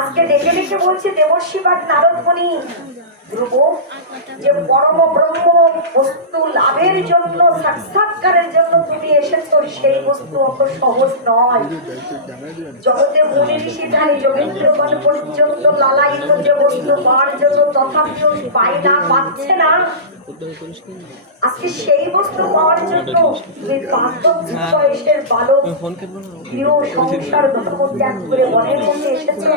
আজকে ডেকে ডেকে বলছে দেবর্ষি বা নারদ মুনি, ধ্রুব যে পরম ব্রহ্ম বস্তু লাভের জন্য সাক্ষাৎকারের জন্য তুমি এসেছো, সেই বস্তু অত সহজ নয়। জগতে মুনি ঋষি ধারী যোগেন্দ্রগণ পর্যন্ত লালায়িত যে বস্তু পাওয়ার জন্য তথাপিও পায় না, পাচ্ছে না। আজকে সেই বস্তু পাওয়ার জন্য তুমি বাস্তব বয়সের বালক প্রিয় সংসার ধর্ম ত্যাগ করে বনের মধ্যে এসেছো।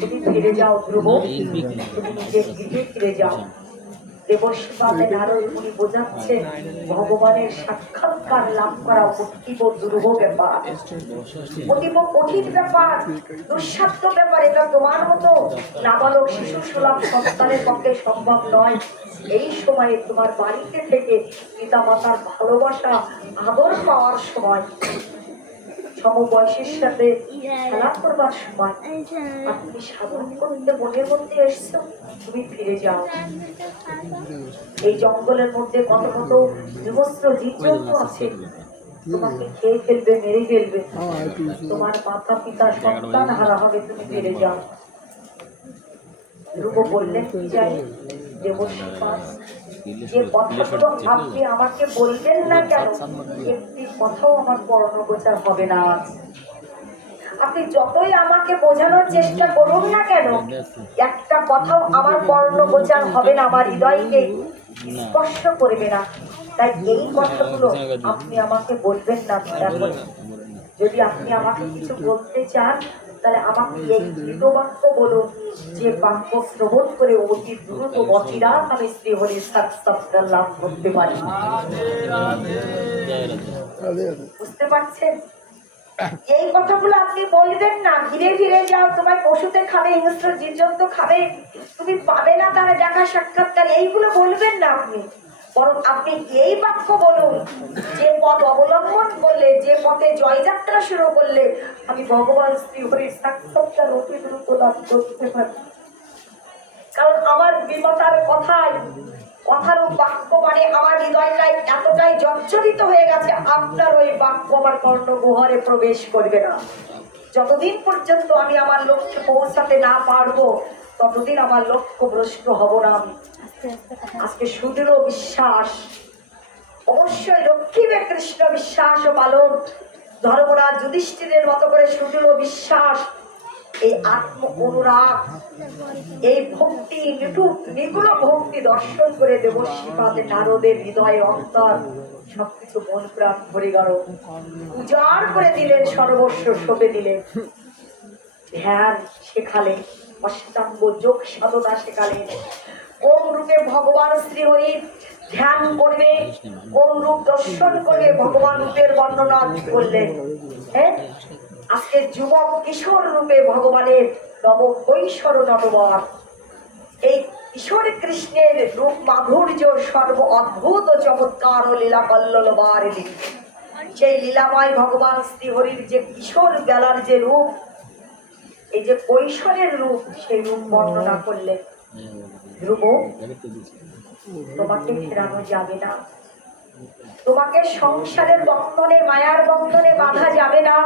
তুমি ফিরে যাও ধ্রুব, তুমি নিজের গৃহে ফিরে যাও। দেবর্ষি বাদে নারদ মুনি বোঝাচ্ছে ভগবানের সাক্ষাৎকার লাভ করা অতীব দুরূহ ব্যাপার, অতীব কঠিন ব্যাপার, দুঃসাধ্য ব্যাপার। এটা তোমার মতো নাবালক শিশু সুলভ সন্তানের পক্ষে সম্ভব নয়। এই সময়ে তোমার বাড়িতে থেকে পিতা মাতার ভালোবাসা আদর পাওয়ার সময়, সমবয়সের সাথে খেলা করবার সময়, আপনি সাধন করতে মনের মধ্যে এসছো, তুমি ফিরে যাও। এই জঙ্গলের মধ্যে কত কত হিংস্র জীবজন্তু আছে, তোমাকে খেয়ে ফেলবে, মেরে ফেলবে। তোমার মাতা পিতা সন্তান হারা হবে, তুমি ফিরে যাও। ধ্রুব বললেন কি জানি, দেবর্ষি যে কথাগুলো আপনি আমাকে বলবেন না কেন, একটি কথাও আমার বর্ণগোচর হবে না। আপনি যতই আমাকে বোঝানোর চেষ্টা করুন না কেন, একটা কথাও আমার বর্ণগোচর হবে না, আমার হৃদয়কে স্পর্শ করবে না। তাই এই কথাগুলো আপনি আমাকে বলবেন না দয়া করে। যদি আপনি আমাকে কিছু বলতে চান, তাহলে আমাকে এই দৃঢ় বাক্য বলুন, যে বাক্য শ্রবণ করে অতি দ্রুত অচিরাত আমি শ্রীহরির সাক্ষাৎকার লাভ করতে পারি। বুঝতে পারছেন? এই কথাগুলো আপনি বলবেন না, ধীরে ধীরে যাও, তোমার পশুতে খাবে, হিংস্র জীবজন্তু খাবে, তুমি পাবে না তারা দেখা সাক্ষাৎকার, এইগুলো বলবেন না আপনি। বরং আপনি এই বাক্য বলুন, যে পথ অবলম্বন করলে, যে পথে জয়যাত্রা শুরু করলে আমি ভগবান শ্রীহরির সাক্ষাৎকার অতি দ্রুত লাভ করতে পারি। কারণ আমার বিমতার কথায়, কথার বাক্য মানে আমার হৃদয়টাই এতটাই জর্জরিত হয়ে গেছে, আপনার ওই বাক্য আমার কর্ণগহ্বরে প্রবেশ করবে না। যতদিন পর্যন্ত আমি আমার লক্ষ্যে পৌঁছাতে না পারবো, ততদিন আমার লক্ষ্য ভ্রষ্ট হব না। আজকে সুদৃঢ় বিশ্বাস, অবশ্যই রক্ষিবে কৃষ্ণ বিশ্বাস ও পালন। ধর্মরাজ যুধিষ্ঠিরের মতো করে সুদৃঢ় বিশ্বাস, এই আত্ম অনুরাগ, এই ভক্তি, নিগুণ ভক্তি দর্শন করে দেবর্ষি পাদে নারদের হৃদয় অন্তর সবকিছু মন প্রাণ ভরে গেল, উজাড় করে দিলেন, সর্বস্ব সঁপে দিলেন। ধ্যান শেখালেন, অষ্টাঙ্গ যোগ সাধনা শেখালেন। কোন রূপে ভগবান শ্রীহরির ধ্যান করবে, কোন রূপ দর্শন করবে, ভগবান রূপের বর্ণনা করলেন। হ্যাঁ, আজকে যুবক কিশোর রূপে ভগবানের নব কৈশোর নটবর, এই কিশোর কৃষ্ণের রূপ মাধুর্য সর্ব অদ্ভুত চমৎকার ও লীলা কল্লোলবার লীলা। সেই লীলাময় ভগবান শ্রীহরির যে কিশোর বেলার যে রূপ, এই যে কৈশোরের রূপ, সেই রূপ বর্ণনা করলেন। ধ্রুব, তোমাকে ফেরানো যাবে না, তোমাকে সংসারের বন্ধনে, মায়ার বন্ধনে বাঁধা যাবে না।